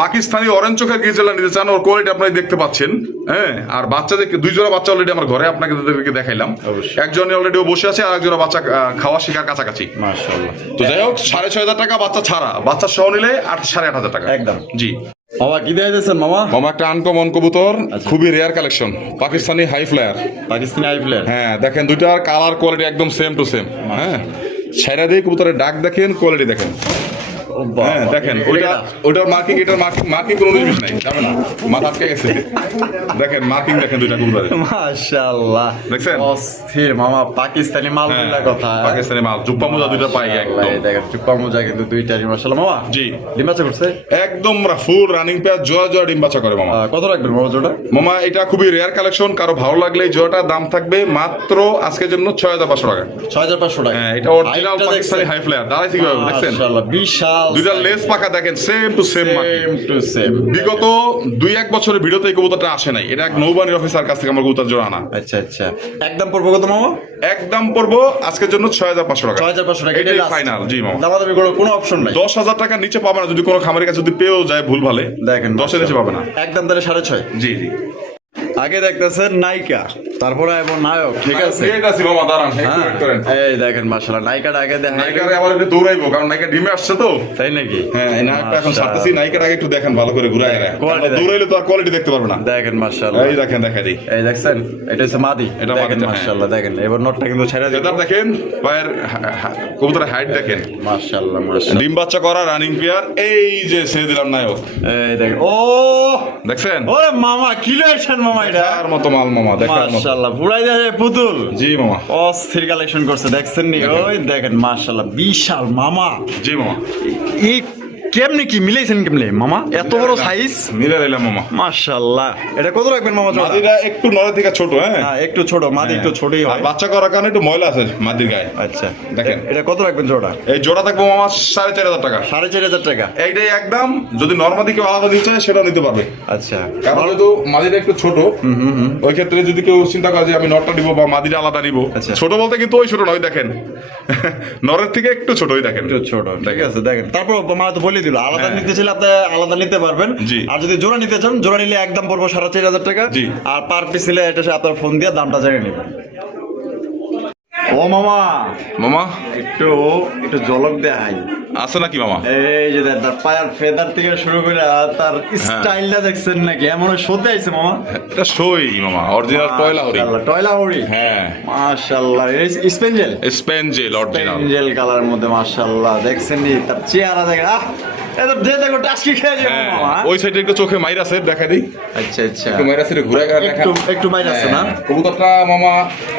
পাকিস্তানি অরেঞ্জ চোখের গ্রিজেলটা নিতে চান, ওর কোয়ালিটি আপনারা দেখতে পাচ্ছেন। হ্যাঁ, আর বাচ্চা 2 জোড়া বাচ্চা অলরেডি আমার ঘরে আপনাকে তাদেরকে দেখাইলাম। অবশ্যই। একজনই অলরেডি বসে আছে, আর এক জোড়া বাচ্চা খাওয়া শিকার কাছাকাছি। মাশাআল্লাহ। তো যাই হোক, 6,500 টাকা বাচ্চা ছাড়া, বাচ্চা সহ নিলে 8,500 টাকা একদম। জি। মামা কি দিয়ে দিয়েছেন মামা? মামা একটা আনকমন কবুতর, আচ্ছা। খুবই rare collection, Pakistani high flyer. Pakistani আই প্লেয়ার। হ্যাঁ দেখেন, দুইটার কালার কোয়ালিটি একদম সেম টু সেম। হ্যাঁ, ছেড়া দিয়ে কবুতরের ডাক দেখেন, কোয়ালিটি দেখেন। হ্যাঁ দেখেন, ওইটার মার্কিং, এটার মার্কিং কোনো জিনিস নাই, যাবে না, মাথা আটকে গেছে। দেখেন মার্কিং দেখেন দুইটা কবুতরের। মাশাআল্লাহ। দেখছেন? অস্থির মামা, পাকিস্তানি মাল হ্যাঁ, বলে কথা। পাকিস্তানি মাল, জুপ্পা মোজা দুইটা পাই একদম। এই দেখেন চুপ্পা মোজা কিন্তু দুইটারই মাশাআল্লাহ। মামা জি। ডিম বাচ্চা করছে? একদম ফুল রানিং পেয়ার, জোড়া জোড়া ডিম বাচ্চা করে মামা। কত রাখবেন মামা জোড়া? মামা এটা খুবই রেয়ার কালেকশন, কারো ভালো লাগলে এই জোড়াটার দাম থাকবে মাত্র আজকের জন্য 6,500 টাকা। 6,500 টাকা। হ্যাঁ, এটা অরিজিনাল পাকিস্তানি হাই ফ্লায়ার। দাঁড়াইছি কিভাবে দেখছেন? মাশাআল্লাহ বিশাল। দুইটা লেস পাকা দেখেন, same to same marking. Same to same. বিগত 2-1 বছরের ভিডিওতে এই কবুতরটা আসে নাই, এটা এক নৌবাহিনীর অফিসার কাছ থেকে আমার কবুতর জোড়া আনা। আচ্ছা আচ্ছা। একদম পড়বো কত মামা? একদম পড়বো আজকের জন্য 6,500 টাকা। 6,500 টাকা। এটাই last। ফাইনাল। জি মামা। দামাদামি করার কোনো অপশন নাই। 10,000 টাকার নিচে পাবে না, যদি কোনো খামারের কাছে যদি পেয়েও যায় ভুল ভালে, দেখেন 10-এর নিচে পাবে না। একদম তাহলে 6.5। জি জি। আগে দেখতেছেন নায়িকা, তারপরে এবং নায়ক, ঠিক আছে? ঠিক আছে মামা, দাঁড়ান একটু হ্যাঁ, wait করেন। এই দেখেন মাশাআল্লাহ, নায়িকাটা আগে দেখেন। নায়িকারে আবার একটু দৌড়াইবো, কারণ নায়িকা ডিমে আসছে তো। তাই নাকি? হ্যাঁ, এই নায়কটা এখন ছাড়তেছি, নায়িকার আগে একটু দেখেন ভালো করে ঘুরায় এরা। Quality দেখেন। দৌড়াইলে তো আর কোয়ালিটি দেখতে পারবে না। দেখেন মাশাআল্লাহ। এই দেখেন, দেখা দিই। এই দেখছেন, এটা হচ্ছে মাদি। এটা দেখেন মাদিটা, মাশাআল্লাহ, দেখেন এবার নটটা কিন্তু ছেড়ে দিন। ফেদার দেখেন, পায়ের কবুতরের হাইট দেখেন। মাশাআল্লাহ মাশাআল্লাহ। ডিম বাচ্চা করা রানিং পেয়ার, এই যে ছেড়ে দিলাম নায়ক। এই দেখেন, ও দেখছেন? ওরে মামা কি লইছেন মামা এটা? তার মতো মাল মামা, দেখার মতো। মাশাআল্লাহ, পুরাই দেখে পুতুল। জি মামা। অস্থির কালেকশন করছে, দেখছেন নি? ওই দেখেন মাশাআল্লাহ, বিশাল মামা। জি মামা। এই কেমনে কি মিলাইছেন কেমনে মামা? এত বড় সাইজ। মিলে নিলাম মামা। মাশাআল্লাহ। এটা কত রাখবেন মামা জোড়া? মাদিরা একটু নড়ে থেকে ছোট। হ্যাঁ, হ্যাঁ একটু ছোট, মাদি একটু ছোটই আর হয়। বাচ্চা করার কারণে একটু ময়লা আছে মাদির গায়ে। আচ্ছা দেখেন। এটা কত রাখবেন জোড়া? এই জোড়া থাকবো মামা 4,500 টাকা। 4,500 টাকা। এইটাই একদম, যদি নর্মাদি কেউ আলাদা দিতে চায় সেটাও নিতে পারবে। আচ্ছা, কারণ যেহেতু মাদিটা একটু ছোট, ওই ক্ষেত্রে যদি কেউ চিন্তা করে যে আমি নরটা নিবো বা মাদিটা আলাদা নিবো, আচ্ছা। ছোট বলতে কিন্তু ওই ছোট নয়, দেখেন নরের থেকে একটু ছোট, ওই দেখেন। একটু ছোট, ঠিক আছে দেখেন। তারপর মা তো বলে দিল আলাদা হ্যাঁ। নিতে চাইলে আপনি আলাদা নিতে পারবেন। জি। আর যদি জোড়া নিতে চান, জোড়া নিলে একদম পড়বো 4,500 টাকা। জি। আর পার পিস নিলে এটা আপনার ফোন দিয়ে দামটা জেনে নেবেন। ও মামা, মামা একটু একটু ঝলক দেখাই। আছে নাকি মামা? এই যে দেখ, তার পায়ের ফেদার থেকে শুরু করে তার স্টাইলটা দেখছেন নাকি? এমন সত্যি আইছে মামা। এটা সই মামা, অরিজিনাল টয়লা হরি। মাশাআল্লাহ, টয়লা হরি। হ্যাঁ, মাশাআল্লাহ, স্পেঞ্জেল স্পেনজেল অরিজিনাল। স্পেঞ্জেল কালারের মধ্যে মাশাআল্লাহ, দেখছেন নি তার চেহারা দেখেন। এটা যে দেখো টাস্কি খেয়ে যাবে হ্যাঁ, মামা। ওই সাইডে একটু চোখে মাইর আছে, দেখা দিই। আচ্ছা আচ্ছা, একটু মাইর আছে, ঘুরে গেলে দেখা। একটু মাইর আছে না? কবুতরটা মামা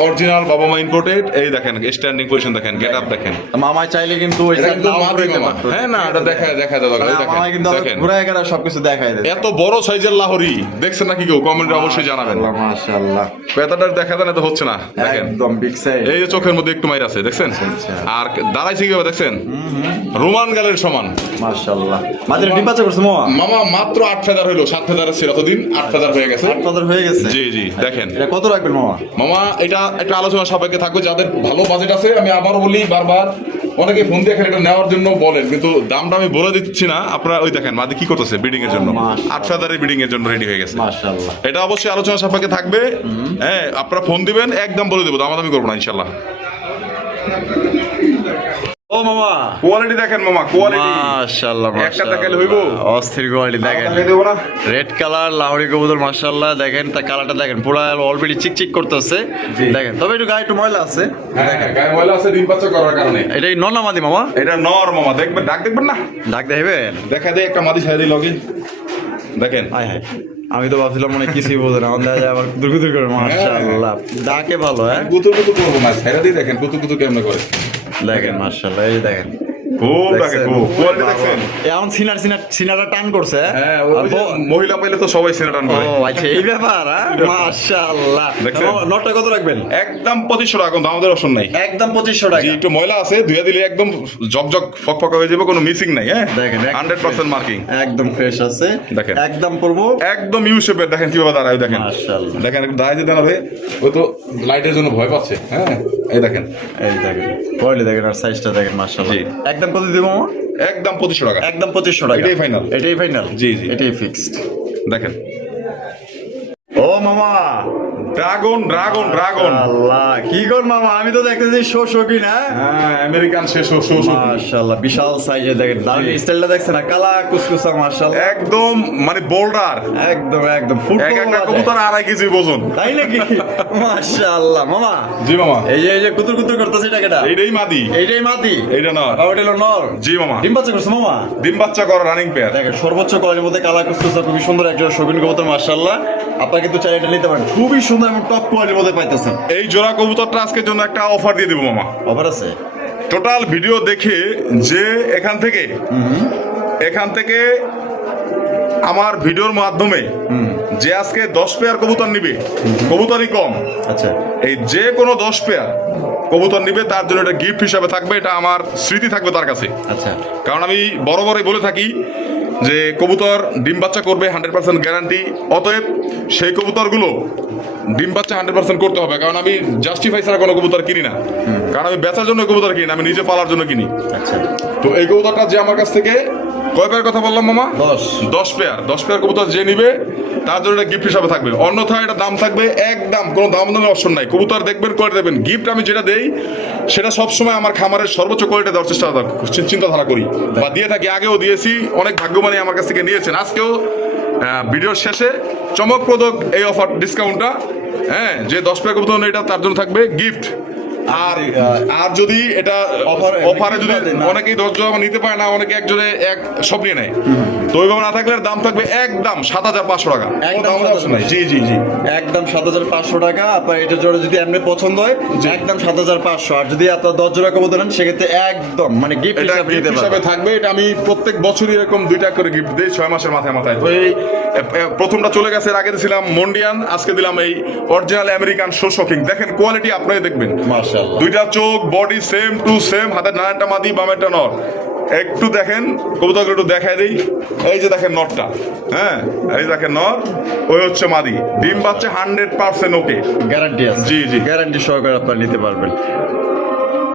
অরিজিনাল, বাবা মা ইম্পোর্টেড। এই দেখেন স্ট্যান্ডিং পজিশন দেখেন, গেট আপ দেখেন। মামাই চাইলে কিন্তু ওই এটা সাইড কিন্তু নাও মাদি ঘুরাইতে মামা। পারতো। হ্যাঁ না, এটা দেখা দাও, মামাই কিন্তু দেখেন। ঘুরায় গেলে সবকিছু দেখাই দেয়। এত বড় সাইজের লাহোরি দেখছেন নাকি কেউ? কমেন্টে অবশ্যই জানাবেন। মাশাআল্লাহ, পেতাটা দেখা দেন, এত হচ্ছে না, দেখেন। একদম বিগ সাইজ। এই যে চোখের মধ্যে একটু মাইর আছে, দেখছেন? আচ্ছা। আর দাঁড়াইছে কিভাবে দেখছেন? রোমান গালের সমান। মাশাআল্লাহ, মাঝে ডিম বাচ্চা করছে মামা। মামা মাত্র 8 ফেদার হইলো, 7 ফেদারের ছিল এতদিন, 8 ফেদার হয়ে গেছে। আপনাদের হয়ে গেছে? জি জি, দেখেন। এটা কত রাখবেন মামা? মামা এটা একটা আলোচনা সাপেক্ষে থাকবে, যাদের ভালো বাজেট আছে। আমি আবারও বলি বারবার, অনেকে ফোন দিয়ে এটা নেওয়ার জন্য বলেন, কিন্তু দামটা আমি বলে দিচ্ছি না। আপনারা ওই দেখেন মাদি কি করতেছে ব্রিডিং এর জন্য, মাশাআল্লাহ। 8 ফেদারের ব্রিডিং এর জন্য রেডি হয়ে গেছে। মাশাআল্লাহ, এটা অবশ্যই আলোচনা সাপেক্ষে থাকবে। হ্যাঁ, আপনারা ফোন দিবেন, একদম বলে দেবো, দামাদামি করবো না ইনশাল্লাহ। ও মামা কোয়ালিটি দেখেন মামা, কোয়ালিটি মাশাআল্লাহ একটা দেখাইলে হইবো? অস্থির কোয়ালিটি দেখেন। দেখাই দেবো না? রেড কালার লাহোরি কবুতর মাশাআল্লাহ, দেখেন তার কালারটা দেখেন, পুরো অলরেডি চিকচিক করতেছে। দেখেন, তবে একটু গায়ে একটু ময়লা আছে। হ্যাঁ, গায়ে ময়লা আছে ডিম বাচ্চা করার কারণে। এটাই নর না মাদি মামা? এটা নর মামা, দেখবেন ডাক দেখবেন না? ডাক দেবেন? দেখা দেয় একটা মাদি ছাড়া দিই লগে, দেখেন। হায় হায়, আমি তো ভাবছিলাম মনে হয় কিছুই বোঝে না, আমার দেখা যায় আবার দুর্গুদুর করে। মাশাআল্লাহ, ডাকে ভালো। হ্যাঁ, কুতু কুতু করবো না, ছাড়া দিয়ে দেখেন কুতু কুতু কেমনে করে। দেখেন মাশাআল্লাহ, এই দেখেন খুব দেখে দেখছেন? খুব কোয়ালিটি দেখছেন। এখন সিনারটা টান করছে হ্যাঁ আর ওই যে মহিলা পাইলে তো সবাই সিনেটান করে। ও আচ্ছা, এই ব্যাপার। মাশাআল্লাহ, দেখছেন? নটটা কত রাখবেন? একদম 2500 টাকা, কোনো আমাদের অপশন নাই। একদম 2500 টাকা। জি, একটু ময়লা আছে, ধুয়ে দিলে একদম জকজক ফকফকা হয়ে যাবে, কোনো মিসিং নাই। হ্যাঁ দেখেন 100% মার্কিং, একদম ফ্রেশ আছে। দেখেন। একদম পড়বো একদম ইউ শেপের। দেখেন কিভাবে দাঁড়ায়, দেখেন মাশাআল্লাহ। দেখেন একটু দাঁড়ায় যে দাঁড়াবে, ওই তো লাইটের জন্য ভয় পাচ্ছে। হ্যাঁ এই দেখেন, এই দেখেন কোয়ালিটি দেখেন আর সাইজটা দেখেন মাশাআল্লাহ। জি। একদম কত দিব মামা? একদম 2500 টাকা। একদম 2500 টাকা। এটাই final? এটাই ফাইনাল। জি, জি। এটাই ফিক্সড। দেখেন ও মামা, ড্রাগন ড্রাগন ড্রাগন। আল্লাহ কি কর মামা, আমি তো দেখতেছি শো কি না। হ্যাঁ আমেরিকান শেষ মাশাআল্লাহ, বিশাল সাইজে দেখেন, দারুণ স্টাইলটা দেখছেন না, কালা কুসকুসা মাশাআল্লাহ। একদম মানে বোল্ডার। একদম একদম এক একটা কবুতর 2.5 কেজি ওজন। তাই নাকি? মাশাআল্লাহ মামা। জি মামা, এই যে কুতুর কুতুর করতেছে, এটা কেটা? এইটাই মাদি, এইটাই মাটি। এইটা না। ওটা হলো নর। জি মামা, ডিম বাচ্চা করছে মামা। ডিম বাচ্চা করা রানিং পেয়ার। দেখেন সর্বোচ্চ কোয়ালিটির মধ্যে কালা কুসকুসা, খুবই সুন্দর একটা শৌখিন কবুতর মাশাআল্লাহ। আপনারা কিন্তু চাইলে এটা নিতে পারেন, খুবই সুন্দর এবং টপ কোয়ালিটির মধ্যে পাইতেছেন। এই জোড়া কবুতরটা আজকের জন্য একটা অফার দিয়ে দিব মামা। অফার আছে? টোটাল ভিডিও দেখে যে এখান থেকে আমার ভিডিওর মাধ্যমে যে আজকে 10 পেয়ার কবুতর নিবে, কবুতরই কম, আচ্ছা এই যে কোনো 10 পেয়ার কবুতর নিবে তার জন্য এটা গিফট হিসাবে থাকবে, এটা আমার স্মৃতি থাকবে তার কাছে। আচ্ছা। কারণ আমি বরাবরই বলে থাকি যে কবুতর ডিম বাচ্চা করবে 100% গ্যারান্টি, অতএব সেই কবুতরগুলো ডিম বাচ্চা 100% করতে হবে। কারণ আমি জাস্টিফাই ছাড়া কোনো কবুতর কিনি না, কারণ আমি বেচার জন্য কবুতর কিনি না, আমি নিজে পালার জন্য কিনি। আচ্ছা। তো এই কবুতরটা যে আমার কাছ থেকে কয় পেয়ার কথা বললাম মামা? 10 পেয়ার কবুতর যে নিবে তার জন্য এটা গিফট হিসাবে থাকবে। অন্যথায় এটা দাম থাকবে একদম, কোনো দাম দামের অপশন নাই। কবুতর দেখবেন, কোয়ালিটি দেখবেন। গিফট আমি যেটা দেই সেটা সবসময় আমার খামারের সর্বোচ্চ কোয়ালিটি দেওয়ার চিন্তাধারা করি, বা দিয়ে থাকি। আগেও দিয়েছি, অনেক ভাগ্যবানই আমার কাছ থেকে নিয়েছেন। আজকেও ভিডিওর শেষে চমকপ্রদ এই অফার ডিসকাউন্টটা, হ্যাঁ, যে 10 পেয়ার কবুতর নেই এটা তার জন্য থাকবে গিফট। আর যদি এটা অফারে যদি অনেকেই 10 জন নিতে পারে না, অনেকে একজনে সব নিয়ে নেয়, তো ওইভাবে না থাকলে দাম থাকবে একদম 7500 টাকা। জি জি জি, একদম 7500 টাকা। আপনার এটা জোড়া যদি এমনি পছন্দ হয় একদম 7500, আর যদি আপনার 10 জোড়া কবুতর নেন সেক্ষেত্রে একদম মানে গিফট এটা হিসাবে গিফট নিতে হিসাবে পারবেন। থাকবে। এটা আমি প্রত্যেক বছরই এরকম 2টা করে গিফট দিই 6 মাসের মাথায় মাথায়। তো এই প্রথমটা চলে গেছে, এর আগে দিয়েছিলাম মন্ডিয়ান, আজকে দিলাম এই অরিজিনাল আমেরিকান শোশকিং। দেখেন কোয়ালিটি আপনারাই দেখবেন, মাশাআল্লাহ। 2টা চোখ, বডি সেম টু সেম, হাতের ডানাটা মাদি, বামেরটা নর। একটু দেখেন কবুতরগুলো একটু দেখাই দিই। এই যে দেখেন নরটা, হ্যাঁ এই দেখেন নর, ওই হচ্ছে মাদি। ডিম বাচ্চা 100% ওকে, গ্যারান্টি আছে। জি, জি। গ্যারান্টি সহকারে আপনারা নিতে পারবেন।